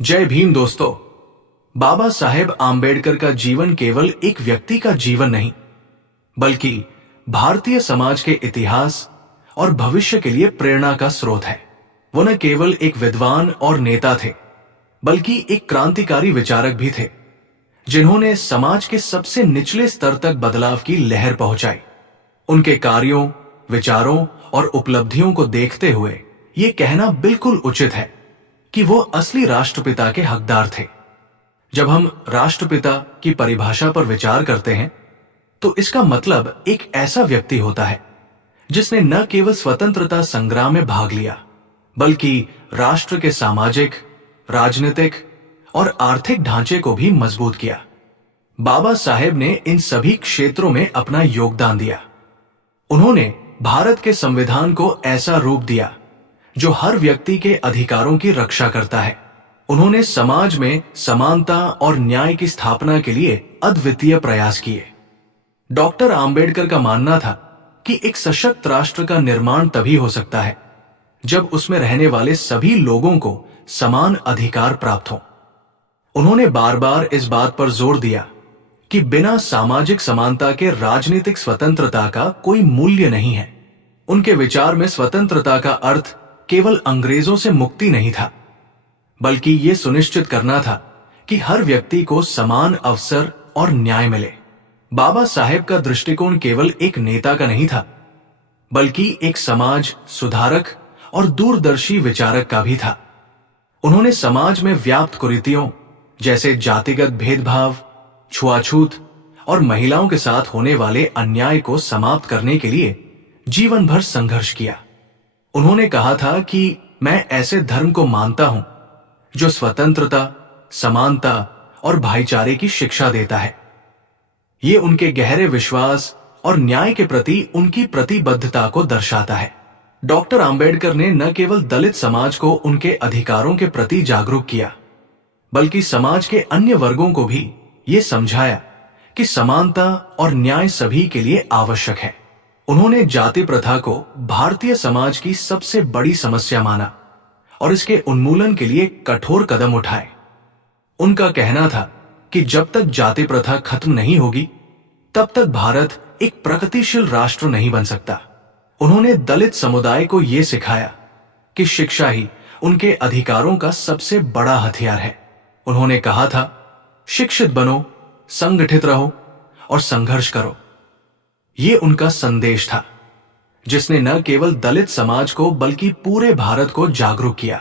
जय भीम दोस्तों। बाबा साहेब आम्बेडकर का जीवन केवल एक व्यक्ति का जीवन नहीं, बल्कि भारतीय समाज के इतिहास और भविष्य के लिए प्रेरणा का स्रोत है। वो न केवल एक विद्वान और नेता थे, बल्कि एक क्रांतिकारी विचारक भी थे, जिन्होंने समाज के सबसे निचले स्तर तक बदलाव की लहर पहुंचाई। उनके कार्यों, विचारों और उपलब्धियों को देखते हुए ये कहना बिल्कुल उचित है कि वो असली राष्ट्रपिता के हकदार थे। जब हम राष्ट्रपिता की परिभाषा पर विचार करते हैं, तो इसका मतलब एक ऐसा व्यक्ति होता है जिसने न केवल स्वतंत्रता संग्राम में भाग लिया, बल्कि राष्ट्र के सामाजिक, राजनीतिक और आर्थिक ढांचे को भी मजबूत किया। बाबा साहेब ने इन सभी क्षेत्रों में अपना योगदान दिया। उन्होंने भारत के संविधान को ऐसा रूप दिया जो हर व्यक्ति के अधिकारों की रक्षा करता है। उन्होंने समाज में समानता और न्याय की स्थापना के लिए अद्वितीय प्रयास किए। डॉक्टर आम्बेडकर का मानना था कि एक सशक्त राष्ट्र का निर्माण तभी हो सकता है जब उसमें रहने वाले सभी लोगों को समान अधिकार प्राप्त हो। उन्होंने बार बार इस बात पर जोर दिया कि बिना सामाजिक समानता के राजनीतिक स्वतंत्रता का कोई मूल्य नहीं है। उनके विचार में स्वतंत्रता का अर्थ केवल अंग्रेजों से मुक्ति नहीं था, बल्कि यह सुनिश्चित करना था कि हर व्यक्ति को समान अवसर और न्याय मिले। बाबा साहेब का दृष्टिकोण केवल एक नेता का नहीं था, बल्कि एक समाज सुधारक और दूरदर्शी विचारक का भी था। उन्होंने समाज में व्याप्त कुरीतियों जैसे जातिगत भेदभाव, छुआछूत और महिलाओं के साथ होने वाले अन्याय को समाप्त करने के लिए जीवन भर संघर्ष किया। उन्होंने कहा था कि मैं ऐसे धर्म को मानता हूं जो स्वतंत्रता, समानता और भाईचारे की शिक्षा देता है। ये उनके गहरे विश्वास और न्याय के प्रति उनकी प्रतिबद्धता को दर्शाता है। डॉक्टर आम्बेडकर ने न केवल दलित समाज को उनके अधिकारों के प्रति जागरूक किया, बल्कि समाज के अन्य वर्गों को भी ये समझाया कि समानता और न्याय सभी के लिए आवश्यक है। उन्होंने जाति प्रथा को भारतीय समाज की सबसे बड़ी समस्या माना और इसके उन्मूलन के लिए कठोर कदम उठाए। उनका कहना था कि जब तक जाति प्रथा खत्म नहीं होगी, तब तक भारत एक प्रगतिशील राष्ट्र नहीं बन सकता। उन्होंने दलित समुदाय को यह सिखाया कि शिक्षा ही उनके अधिकारों का सबसे बड़ा हथियार है। उन्होंने कहा था, शिक्षित बनो, संगठित रहो और संघर्ष करो। ये उनका संदेश था, जिसने न केवल दलित समाज को बल्कि पूरे भारत को जागरूक किया।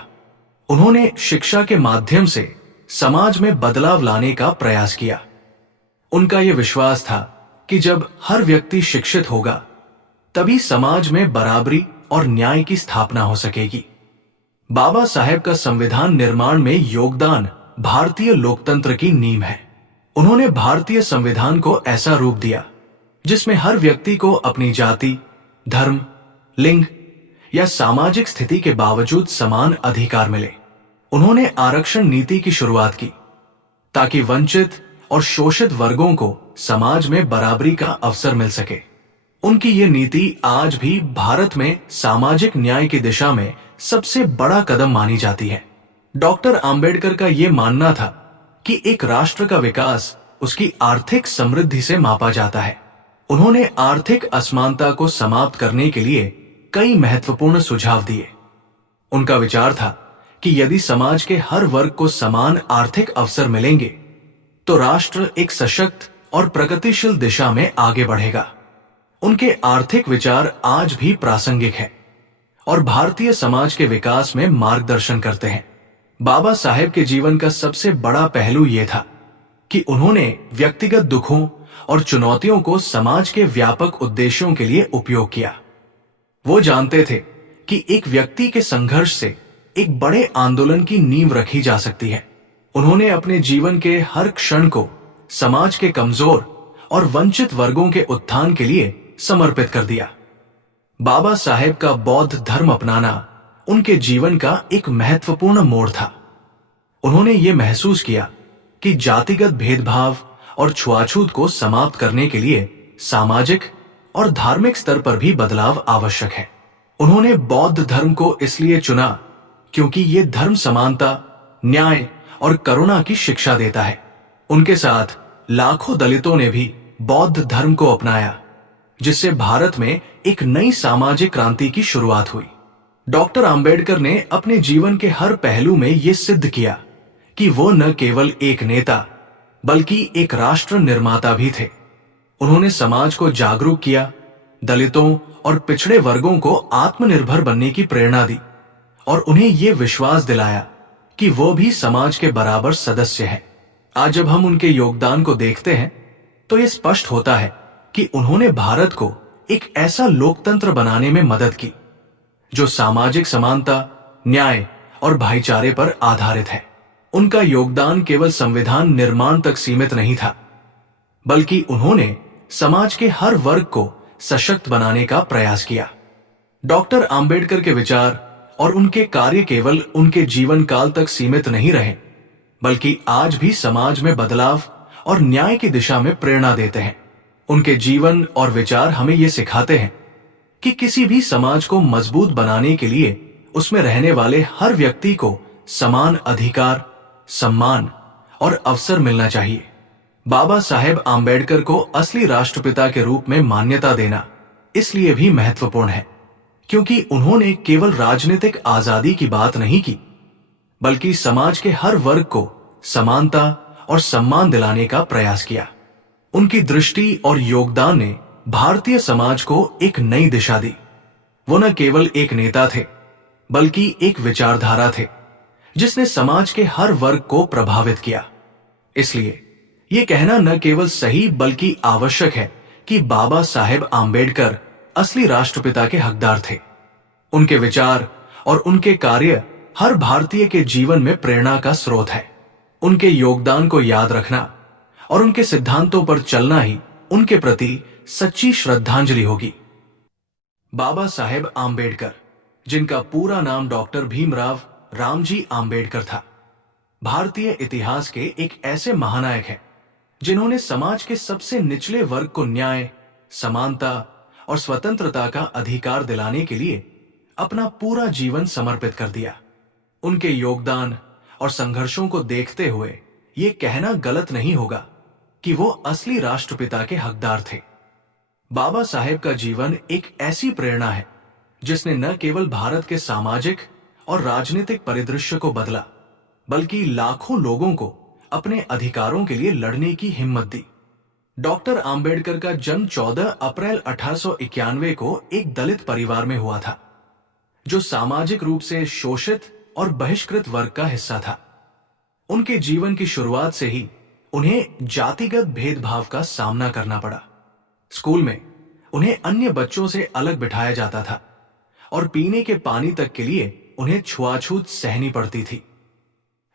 उन्होंने शिक्षा के माध्यम से समाज में बदलाव लाने का प्रयास किया। उनका यह विश्वास था कि जब हर व्यक्ति शिक्षित होगा, तभी समाज में बराबरी और न्याय की स्थापना हो सकेगी। बाबा साहेब का संविधान निर्माण में योगदान भारतीय लोकतंत्र की नींव है। उन्होंने भारतीय संविधान को ऐसा रूप दिया जिसमें हर व्यक्ति को अपनी जाति, धर्म, लिंग या सामाजिक स्थिति के बावजूद समान अधिकार मिले। उन्होंने आरक्षण नीति की शुरुआत की ताकि वंचित और शोषित वर्गों को समाज में बराबरी का अवसर मिल सके। उनकी ये नीति आज भी भारत में सामाजिक न्याय की दिशा में सबसे बड़ा कदम मानी जाती है। डॉक्टर आम्बेडकर का यह मानना था कि एक राष्ट्र का विकास उसकी आर्थिक समृद्धि से मापा जाता है। उन्होंने आर्थिक असमानता को समाप्त करने के लिए कई महत्वपूर्ण सुझाव दिए। उनका विचार था कि यदि समाज के हर वर्ग को समान आर्थिक अवसर मिलेंगे, तो राष्ट्र एक सशक्त और प्रगतिशील दिशा में आगे बढ़ेगा। उनके आर्थिक विचार आज भी प्रासंगिक हैं और भारतीय समाज के विकास में मार्गदर्शन करते हैं। बाबा साहेब के जीवन का सबसे बड़ा पहलू यह था कि उन्होंने व्यक्तिगत दुखों और चुनौतियों को समाज के व्यापक उद्देश्यों के लिए उपयोग किया। वो जानते थे कि एक व्यक्ति के संघर्ष से एक बड़े आंदोलन की नींव रखी जा सकती है। उन्होंने अपने जीवन के हर क्षण को समाज के कमजोर और वंचित वर्गों के उत्थान के लिए समर्पित कर दिया। बाबा साहेब का बौद्ध धर्म अपनाना उनके जीवन का एक महत्वपूर्ण मोड़ था। उन्होंने ये महसूस किया कि जातिगत भेदभाव और छुआछूत को समाप्त करने के लिए सामाजिक और धार्मिक स्तर पर भी बदलाव आवश्यक है। उन्होंने बौद्ध धर्म को इसलिए चुना क्योंकि ये धर्म समानता, न्याय और करुणा की शिक्षा देता है। उनके साथ लाखों दलितों ने भी बौद्ध धर्म को अपनाया, जिससे भारत में एक नई सामाजिक क्रांति की शुरुआत हुई। डॉक्टर आम्बेडकर ने अपने जीवन के हर पहलू में यह सिद्ध किया कि वो न केवल एक नेता बल्कि एक राष्ट्र निर्माता भी थे। उन्होंने समाज को जागरूक किया, दलितों और पिछड़े वर्गों को आत्मनिर्भर बनने की प्रेरणा दी और उन्हें यह विश्वास दिलाया कि वो भी समाज के बराबर सदस्य हैं। आज जब हम उनके योगदान को देखते हैं तो यह स्पष्ट होता है कि उन्होंने भारत को एक ऐसा लोकतंत्र बनाने में मदद की जो सामाजिक समानता, न्याय और भाईचारे पर आधारित है। उनका योगदान केवल संविधान निर्माण तक सीमित नहीं था, बल्कि उन्होंने समाज के हर वर्ग को सशक्त बनाने का प्रयास किया। डॉक्टर आम्बेडकर के विचार और उनके कार्य केवल उनके जीवन काल तक सीमित नहीं रहे, बल्कि आज भी समाज में बदलाव और न्याय की दिशा में प्रेरणा देते हैं। उनके जीवन और विचार हमें ये सिखाते हैं कि किसी भी समाज को मजबूत बनाने के लिए उसमें रहने वाले हर व्यक्ति को समान अधिकार, सम्मान और अवसर मिलना चाहिए। बाबा साहेब आम्बेडकर को असली राष्ट्रपिता के रूप में मान्यता देना इसलिए भी महत्वपूर्ण है क्योंकि उन्होंने केवल राजनीतिक आजादी की बात नहीं की, बल्कि समाज के हर वर्ग को समानता और सम्मान दिलाने का प्रयास किया। उनकी दृष्टि और योगदान ने भारतीय समाज को एक नई दिशा दी। वो न केवल एक नेता थे, बल्कि एक विचारधारा थे जिसने समाज के हर वर्ग को प्रभावित किया। इसलिए यह कहना न केवल सही बल्कि आवश्यक है कि बाबा साहेब आम्बेडकर असली राष्ट्रपिता के हकदार थे। उनके विचार और उनके कार्य हर भारतीय के जीवन में प्रेरणा का स्रोत है। उनके योगदान को याद रखना और उनके सिद्धांतों पर चलना ही उनके प्रति सच्ची श्रद्धांजलि होगी। बाबा साहेब आम्बेडकर, जिनका पूरा नाम डॉक्टर भीमराव रामजी आम्बेडकर था, भारतीय इतिहास के एक ऐसे महानायक हैं जिन्होंने समाज के सबसे निचले वर्ग को न्याय, समानता और स्वतंत्रता का अधिकार दिलाने के लिए अपना पूरा जीवन समर्पित कर दिया। उनके योगदान और संघर्षों को देखते हुए ये कहना गलत नहीं होगा कि वो असली राष्ट्रपिता के हकदार थे। बाबा साहेब का जीवन एक ऐसी प्रेरणा है जिसने न केवल भारत के सामाजिक और राजनीतिक परिदृश्य को बदला, बल्कि लाखों लोगों को अपने अधिकारों के लिए लड़ने की हिम्मत दी। डॉक्टर आम्बेडकर का जन्म 14 अप्रैल 1891 को एक दलित परिवार में हुआ था, जो सामाजिक रूप से शोषित और बहिष्कृत वर्ग का हिस्सा था। उनके जीवन की शुरुआत से ही उन्हें जातिगत भेदभाव का सामना करना पड़ा। स्कूल में उन्हें अन्य बच्चों से अलग बिठाया जाता था और पीने के पानी तक के लिए उन्हें छुआछूत सहनी पड़ती थी।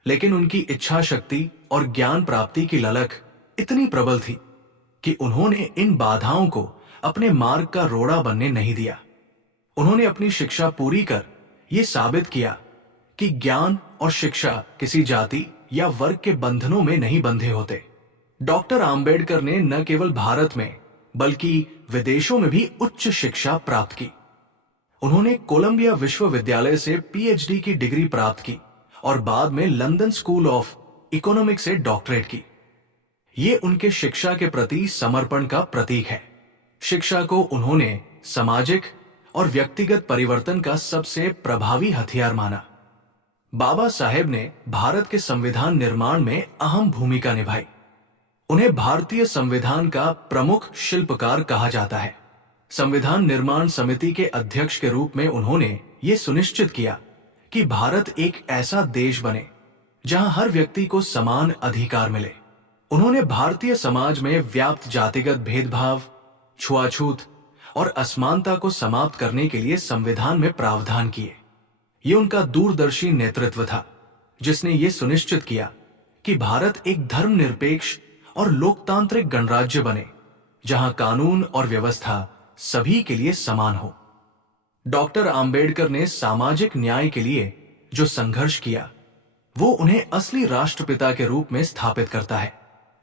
लेकिन उनकी इच्छा शक्ति और ज्ञान प्राप्ति की ललक इतनी प्रबल थी कि उन्होंने इन बाधाओं को अपने मार्ग का रोड़ा बनने नहीं दिया। उन्होंने अपनी शिक्षा पूरी कर यह साबित किया कि ज्ञान और शिक्षा किसी जाति या वर्ग के बंधनों में नहीं बंधे होते। डॉक्टर आम्बेडकर ने न केवल भारत में बल्कि विदेशों में भी उच्च शिक्षा प्राप्त की। उन्होंने कोलंबिया विश्वविद्यालय से पीएचडी की डिग्री प्राप्त की और बाद में लंदन स्कूल ऑफ इकोनॉमिक्स से डॉक्टरेट की। ये उनके शिक्षा के प्रति समर्पण का प्रतीक है। शिक्षा को उन्होंने सामाजिक और व्यक्तिगत परिवर्तन का सबसे प्रभावी हथियार माना। बाबा साहेब ने भारत के संविधान निर्माण में अहम भूमिका निभाई। उन्हें भारतीय संविधान का प्रमुख शिल्पकार कहा जाता है। संविधान निर्माण समिति के अध्यक्ष के रूप में उन्होंने ये सुनिश्चित किया कि भारत एक ऐसा देश बने जहां हर व्यक्ति को समान अधिकार मिले। उन्होंने भारतीय समाज में व्याप्त जातिगत भेदभाव, छुआछूत और असमानता को समाप्त करने के लिए संविधान में प्रावधान किए। ये उनका दूरदर्शी नेतृत्व था जिसने ये सुनिश्चित किया कि भारत एक धर्मनिरपेक्ष और लोकतांत्रिक गणराज्य बने जहां कानून और व्यवस्था सभी के लिए समान हो। डॉक्टर आम्बेडकर ने सामाजिक न्याय के लिए जो संघर्ष किया वो उन्हें असली राष्ट्रपिता के रूप में स्थापित करता है।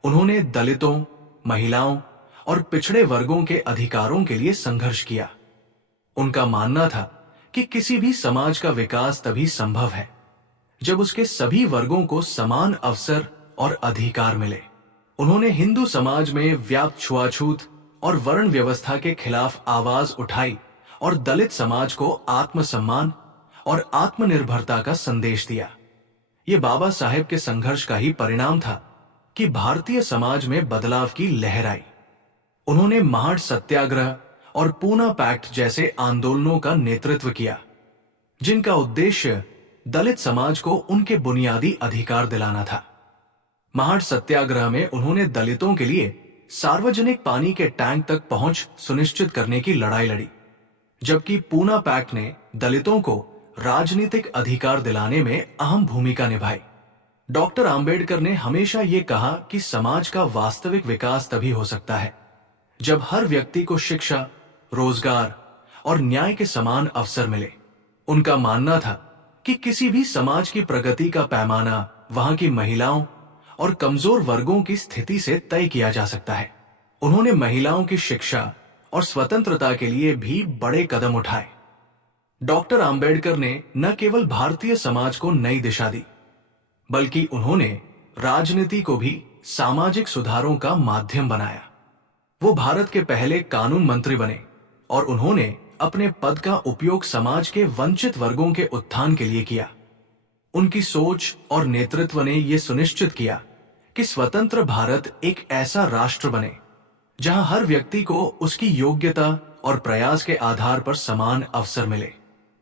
उन्होंने दलितों, महिलाओं और पिछड़े वर्गों के अधिकारों के लिए संघर्ष किया। उनका मानना था कि किसी भी समाज का विकास तभी संभव है जब उसके सभी वर्गों को समान अवसर और अधिकार मिले। उन्होंने हिंदू समाज में व्याप्त छुआछूत और वर्ण व्यवस्था के खिलाफ आवाज उठाई और दलित समाज को आत्मसम्मान और आत्मनिर्भरता का संदेश दिया। ये बाबा साहेब के संघर्ष का ही परिणाम था कि भारतीय समाज में बदलाव की लहर आई। उन्होंने महाड सत्याग्रह और पूना पैक्ट जैसे आंदोलनों का नेतृत्व किया, जिनका उद्देश्य दलित समाज को उनके बुनियादी अधिकार दिलाना था। महाड सत्याग्रह में उन्होंने दलितों के लिए सार्वजनिक पानी के टैंक तक पहुंच सुनिश्चित करने की लड़ाई लड़ी, जबकि पूना पैक्ट ने दलितों को राजनीतिक अधिकार दिलाने में अहम भूमिका निभाई। डॉक्टर आंबेडकर ने हमेशा ये कहा कि समाज का वास्तविक विकास तभी हो सकता है जब हर व्यक्ति को शिक्षा, रोजगार और न्याय के समान अवसर मिले। उनका मानना था कि किसी भी समाज की प्रगति का पैमाना वहां की महिलाओं और कमजोर वर्गों की स्थिति से तय किया जा सकता है। उन्होंने महिलाओं की शिक्षा और स्वतंत्रता के लिए भी बड़े कदम उठाए। डॉक्टर आंबेडकर ने न केवल भारतीय समाज को नई दिशा दी, बल्कि उन्होंने राजनीति को भी सामाजिक सुधारों का माध्यम बनाया। वो भारत के पहले कानून मंत्री बने और उन्होंने अपने पद का उपयोग समाज के वंचित वर्गों के उत्थान के लिए किया। उनकी सोच और नेतृत्व ने यह सुनिश्चित किया कि स्वतंत्र भारत एक ऐसा राष्ट्र बने जहां हर व्यक्ति को उसकी योग्यता और प्रयास के आधार पर समान अवसर मिले।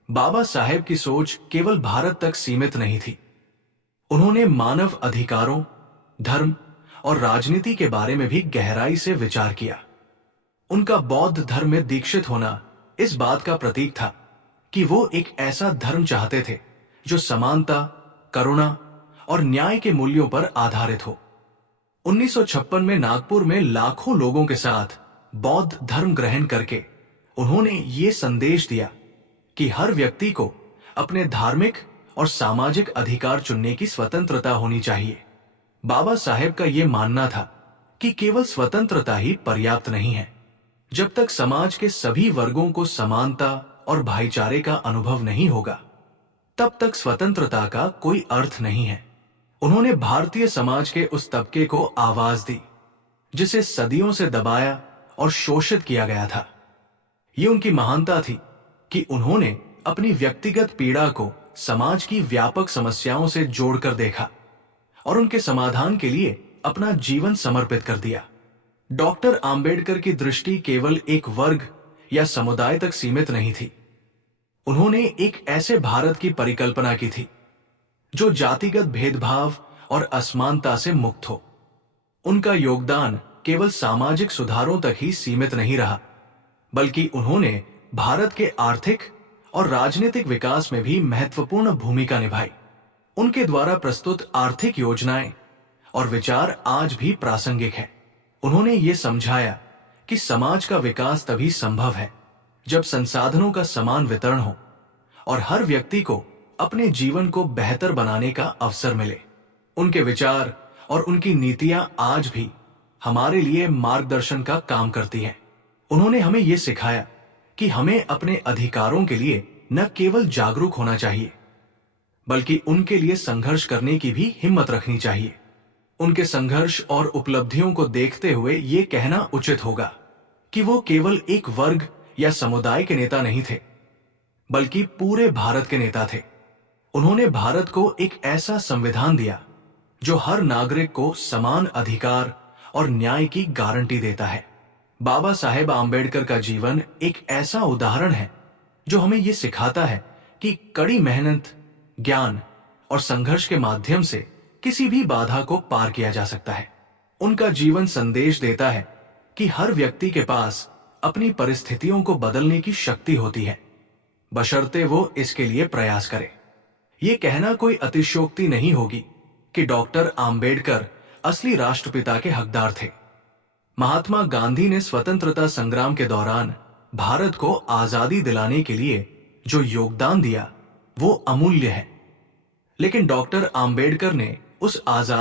बाबा साहेब की सोच केवल भारत तक सीमित नहीं थी। उन्होंने मानव अधिकारों, धर्म और राजनीति के बारे में भी गहराई से विचार किया। उनका बौद्ध धर्म में दीक्षित होना इस बात का प्रतीक था कि वो एक ऐसा धर्म चाहते थे जो समानता, करुणा और न्याय के मूल्यों पर आधारित हो। 1956 में नागपुर में लाखों लोगों के साथ बौद्ध धर्म ग्रहण करके उन्होंने ये संदेश दिया कि हर व्यक्ति को अपने धार्मिक और सामाजिक अधिकार चुनने की स्वतंत्रता होनी चाहिए। बाबा साहेब का यह मानना था कि केवल स्वतंत्रता ही पर्याप्त नहीं है। जब तक समाज के सभी वर्गों को समानता और भाईचारे का अनुभव नहीं होगा, तब तक स्वतंत्रता का कोई अर्थ नहीं है। उन्होंने भारतीय समाज के उस तबके को आवाज दी जिसे सदियों से दबाया और शोषित किया गया था। ये उनकी महानता थी कि उन्होंने अपनी व्यक्तिगत पीड़ा को समाज की व्यापक समस्याओं से जोड़कर देखा और उनके समाधान के लिए अपना जीवन समर्पित कर दिया। डॉक्टर आंबेडकर की दृष्टि केवल एक वर्ग या समुदाय तक सीमित नहीं थी। उन्होंने एक ऐसे भारत की परिकल्पना की थी जो जातिगत भेदभाव और असमानता से मुक्त हो। उनका योगदान केवल सामाजिक सुधारों तक ही सीमित नहीं रहा, बल्कि उन्होंने भारत के आर्थिक और राजनीतिक विकास में भी महत्वपूर्ण भूमिका निभाई। उनके द्वारा प्रस्तुत आर्थिक योजनाएं और विचार आज भी प्रासंगिक हैं। उन्होंने ये समझाया कि समाज का विकास तभी संभव है जब संसाधनों का समान वितरण हो और हर व्यक्ति को अपने जीवन को बेहतर बनाने का अवसर मिले। उनके विचार और उनकी नीतियां आज भी हमारे लिए मार्गदर्शन का काम करती हैं। उन्होंने हमें यह सिखाया कि हमें अपने अधिकारों के लिए न केवल जागरूक होना चाहिए, बल्कि उनके लिए संघर्ष करने की भी हिम्मत रखनी चाहिए। उनके संघर्ष और उपलब्धियों को देखते हुए ये कहना उचित होगा कि वो केवल एक वर्ग या समुदाय के नेता नहीं थे, बल्कि पूरे भारत के नेता थे। उन्होंने भारत को एक ऐसा संविधान दिया जो हर नागरिक को समान अधिकार और न्याय की गारंटी देता है। बाबा साहेब आंबेडकर का जीवन एक ऐसा उदाहरण है जो हमें यह सिखाता है कि कड़ी मेहनत, ज्ञान और संघर्ष के माध्यम से किसी भी बाधा को पार किया जा सकता है। उनका जीवन संदेश देता है कि हर व्यक्ति के पास अपनी परिस्थितियों को बदलने की शक्ति होती है, बशर्ते वो इसके लिए प्रयास करे। ये कहना कोई अतिशयोक्ति नहीं होगी कि डॉक्टर आंबेडकर असली राष्ट्रपिता के हकदार थे। महात्मा गांधी ने स्वतंत्रता संग्राम के दौरान भारत को आजादी दिलाने के लिए जो योगदान दिया वो अमूल्य है, लेकिन डॉक्टर आंबेडकर ने उस आजादी